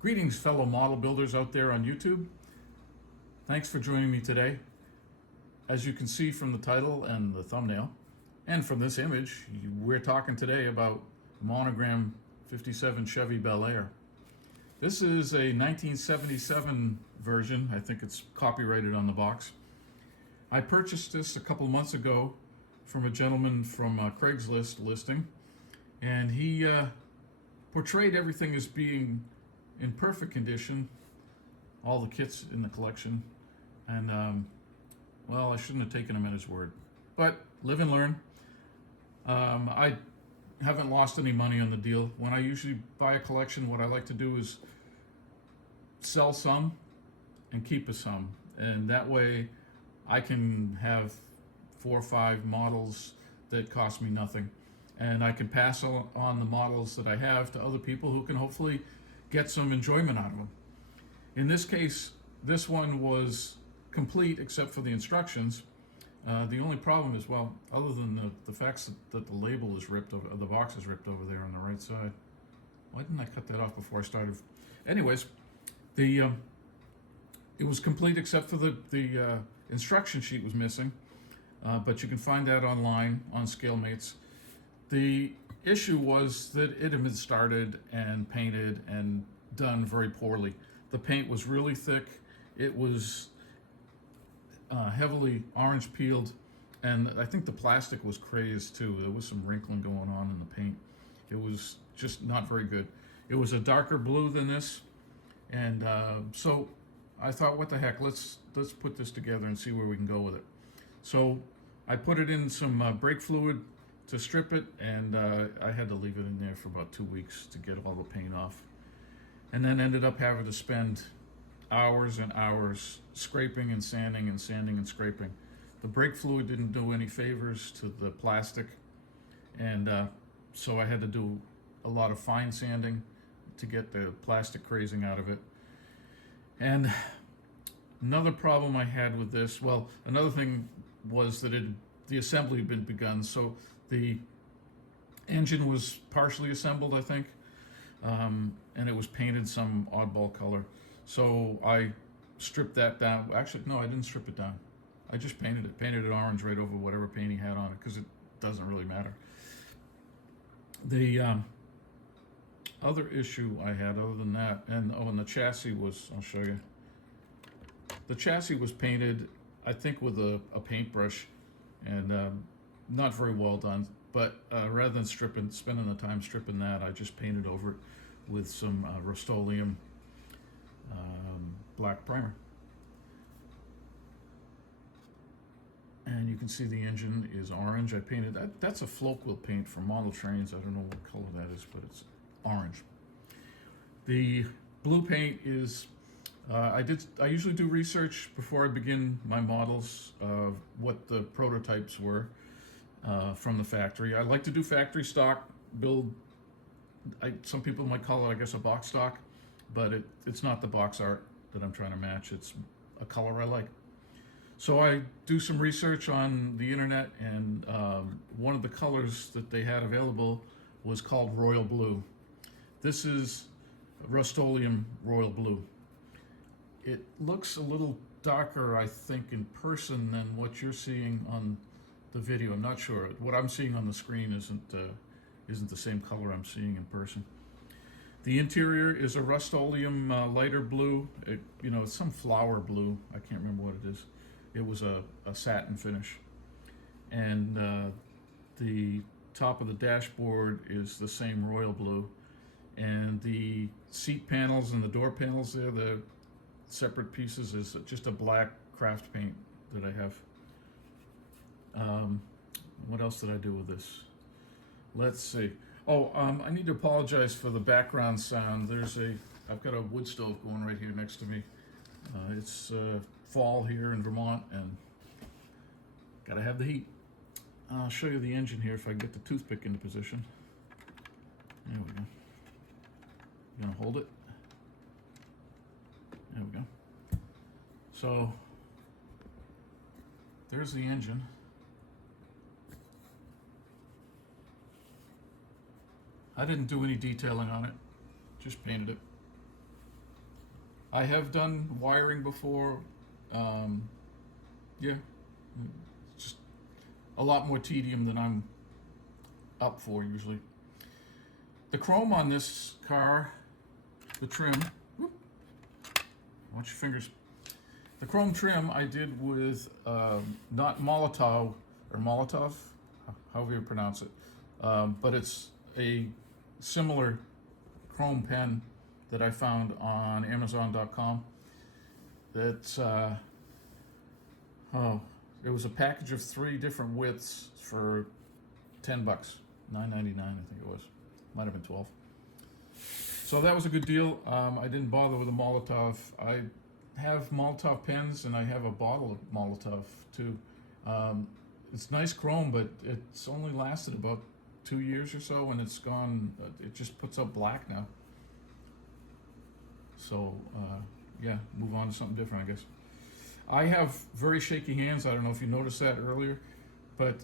Greetings, fellow model builders out there on YouTube. Thanks for joining me today. As you can see from the title and the thumbnail, and from this image, we're talking today about monogram 57 Chevy Bel Air. This is a 1977 version. I think it's copyrighted on the box. I purchased this a couple months ago from a gentleman from Craigslist listing, and he portrayed everything as being in perfect condition, all the kits in the collection, and well, I shouldn't have taken him at his word, but live and learn. I haven't lost any money on the deal. When I usually buy a collection, what I like to do is sell some and keep a some, and that way I can have 4 or 5 models that cost me nothing, and I can pass on the models that I have to other people who can hopefully get some enjoyment out of them. In this case, this one was complete except for the instructions. The only problem is, well, other than the fact that the label is ripped over, the box is ripped over there on the right side. Why didn't I cut that off before I started? Anyways, it was complete except for the instruction sheet was missing, but you can find that online on ScaleMates. The issue was that it had been started and painted and done very poorly. The paint was really thick. It was heavily orange peeled, and I think the plastic was crazed too. There was some wrinkling going on in the paint. It was just not very good. It was a darker blue than this, and so I thought, what the heck, let's put this together and see where we can go with it. So I put it in some brake fluid to strip it, and I had to leave it in there for about 2 weeks to get all the paint off, and then ended up having to spend hours and hours scraping and sanding and sanding and scraping. The brake fluid didn't do any favors to the plastic, and so I had to do a lot of fine sanding to get the plastic crazing out of it. And another problem I had with this, well, another thing was that the assembly had been begun, so the engine was partially assembled, I think, and it was painted some oddball color. So I stripped that down. Actually, no, I didn't strip it down. I just painted it orange right over whatever paint he had on it, because it doesn't really matter. The other issue I had, other than that, and the chassis was, I'll show you. The chassis was painted, I think, with a paintbrush, and not very well done. But rather than spending the time stripping that, I just painted over it with some Rust-Oleum black primer. And you can see the engine is orange. I painted that. That's a float wheel paint for model trains. I don't know what color that is, but it's orange. The blue paint is, I usually do research before I begin my models of what the prototypes were from the factory. I like to do factory stock build. Some people might call it, I guess, a box stock, but it's not the box art that I'm trying to match. It's a color I like. So I do some research on the internet, and one of the colors that they had available was called Royal Blue. This is Rust-Oleum Royal Blue. It looks a little darker, I think, in person than what you're seeing on the video. I'm not sure. What I'm seeing on the screen isn't the same color I'm seeing in person. The interior is a Rust-Oleum lighter blue. It's some flower blue. I can't remember what it is. It was a satin finish. And the top of the dashboard is the same royal blue. And the seat panels and the door panels there, the separate pieces, is just a black craft paint that I have. What else did I do with this? Let's see. Oh, I need to apologize for the background sound. I've got a wood stove going right here next to me. It's fall here in Vermont, and gotta have the heat. I'll show you the engine here if I can get the toothpick into position. There we go. You gonna hold it? There we go. So there's the engine. I didn't do any detailing on it, just painted it. I have done wiring before. Um, yeah, just a lot more tedium than I'm up for usually. The chrome on this car, the trim, whoop, watch your fingers. The chrome trim I did with not Molotov, however you pronounce it, but it's a similar chrome pen that I found on Amazon.com. That's it was a package of 3 different widths for $10, $9.99 I think it was. Might have been 12. So that was a good deal. I didn't bother with a Molotov. I have Molotov pens and I have a bottle of Molotov too. It's nice chrome, but it's only lasted about 2 years or so, and it's gone. It just puts up black now. So yeah, move on to something different, I guess. I have very shaky hands. I don't know if you noticed that earlier, but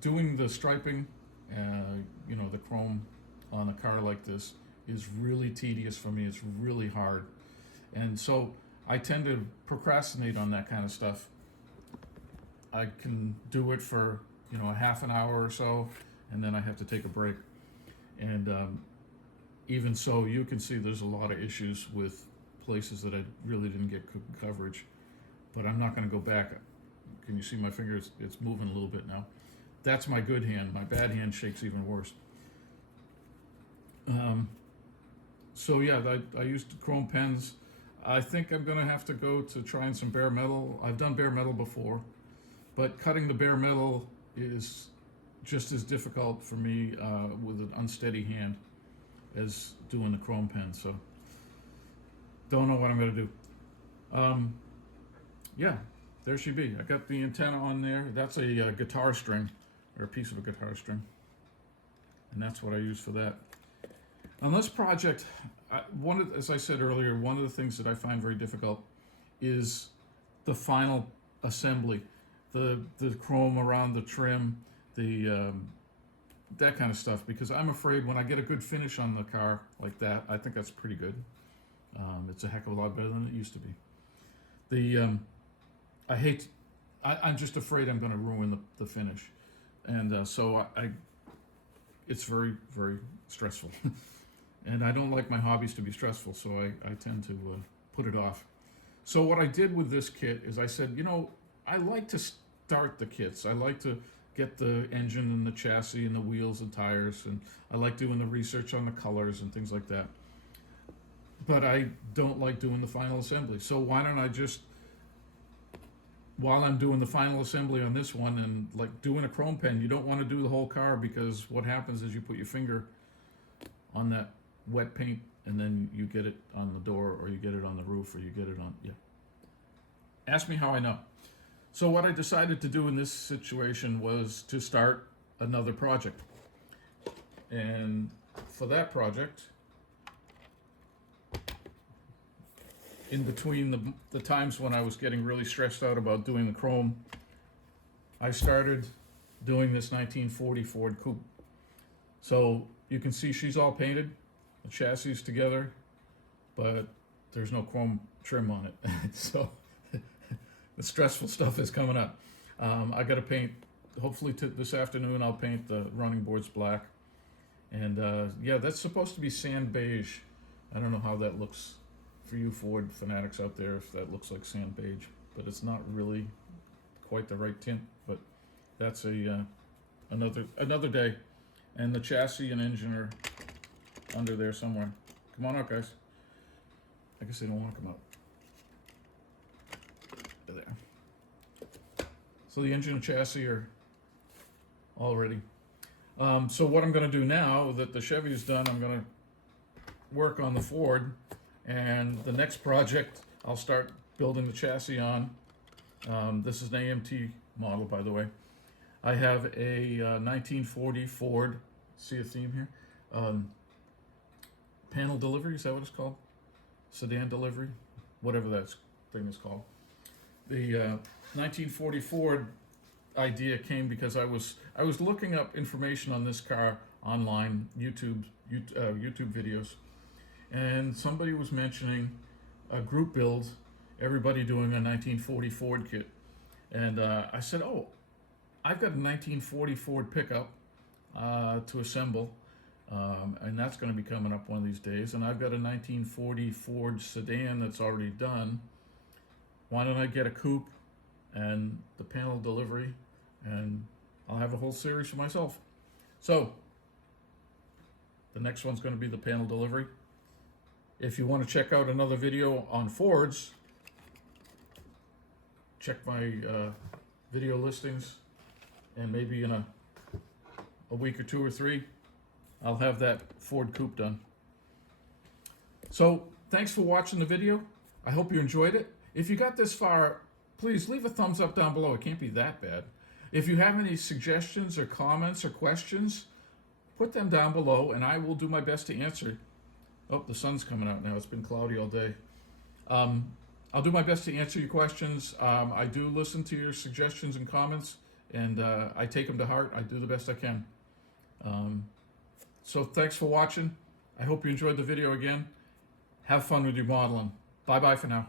doing the striping, the chrome on a car like this is really tedious for me. It's really hard, and so I tend to procrastinate on that kind of stuff. I can do it for a half an hour or so, and then I have to take a break. And even so, you can see there's a lot of issues with places that I really didn't get good coverage. But I'm not going to go back. Can you see my fingers? It's moving a little bit now. That's my good hand. My bad hand shakes even worse. So yeah, I used chrome pens. I think I'm going to have to go to trying some bare metal. I've done bare metal before, but cutting the bare metal is just as difficult for me with an unsteady hand as doing the chrome pen. So don't know what I'm going to do. Yeah, there she be. I got the antenna on there. That's a guitar string, or a piece of a guitar string, and that's what I use for that. On this project, as I said earlier, one of the things that I find very difficult is the final assembly, the chrome around the trim, that kind of stuff. Because I'm afraid when I get a good finish on the car like that, I think that's pretty good. It's a heck of a lot better than it used to be. I'm just afraid I'm going to ruin the finish, and so it's very, very stressful. And I don't like my hobbies to be stressful, so I tend to put it off. So what I did with this kit is I said, I like to start the kits. I like to get the engine and the chassis and the wheels and tires, and I like doing the research on the colors and things like that. But I don't like doing the final assembly. So why don't I just, while I'm doing the final assembly on this one, and like doing a chrome pen, you don't want to do the whole car, because what happens is you put your finger on that wet paint and then you get it on the door, or you get it on the roof, or you get it on, yeah. Ask me how I know. So what I decided to do in this situation was to start another project. And for that project, in between the times when I was getting really stressed out about doing the chrome, I started doing this 1940 Ford Coupe. So you can see she's all painted, the chassis is together, but there's no chrome trim on it. So the stressful stuff is coming up. I got to paint, hopefully this afternoon I'll paint the running boards black. And yeah, that's supposed to be sand beige. I don't know how that looks for you Ford fanatics out there, if that looks like sand beige, but it's not really quite the right tint. But that's another day. And the chassis and engine are under there somewhere. Come on out, guys. I guess they don't want to come out. There. So the engine and chassis are all ready. So what I'm going to do now that the Chevy is done, I'm going to work on the Ford, and the next project I'll start building the chassis on. This is an AMT model, by the way. I have a 1940 Ford, see a theme here? Panel delivery, is that what it's called? Sedan delivery? Whatever that thing is called. The 1940 Ford idea came because I was looking up information on this car online, YouTube videos, and somebody was mentioning a group build, everybody doing a 1940 Ford kit. And I said, oh, I've got a 1940 Ford pickup to assemble, and that's going to be coming up one of these days. And I've got a 1940 Ford sedan that's already done. Why don't I get a coupe and the panel delivery, and I'll have a whole series for myself. So the next one's going to be the panel delivery. If you want to check out another video on Fords, check my video listings, and maybe in a week or 2 or 3, I'll have that Ford coupe done. So thanks for watching the video. I hope you enjoyed it. If you got this far, please leave a thumbs up down below. It can't be that bad. If you have any suggestions or comments or questions, put them down below and I will do my best to answer. Oh, the sun's coming out now. It's been cloudy all day. I'll do my best to answer your questions. I do listen to your suggestions and comments, and I take them to heart. I do the best I can. So thanks for watching. I hope you enjoyed the video again. Have fun with your modeling. Bye-bye for now.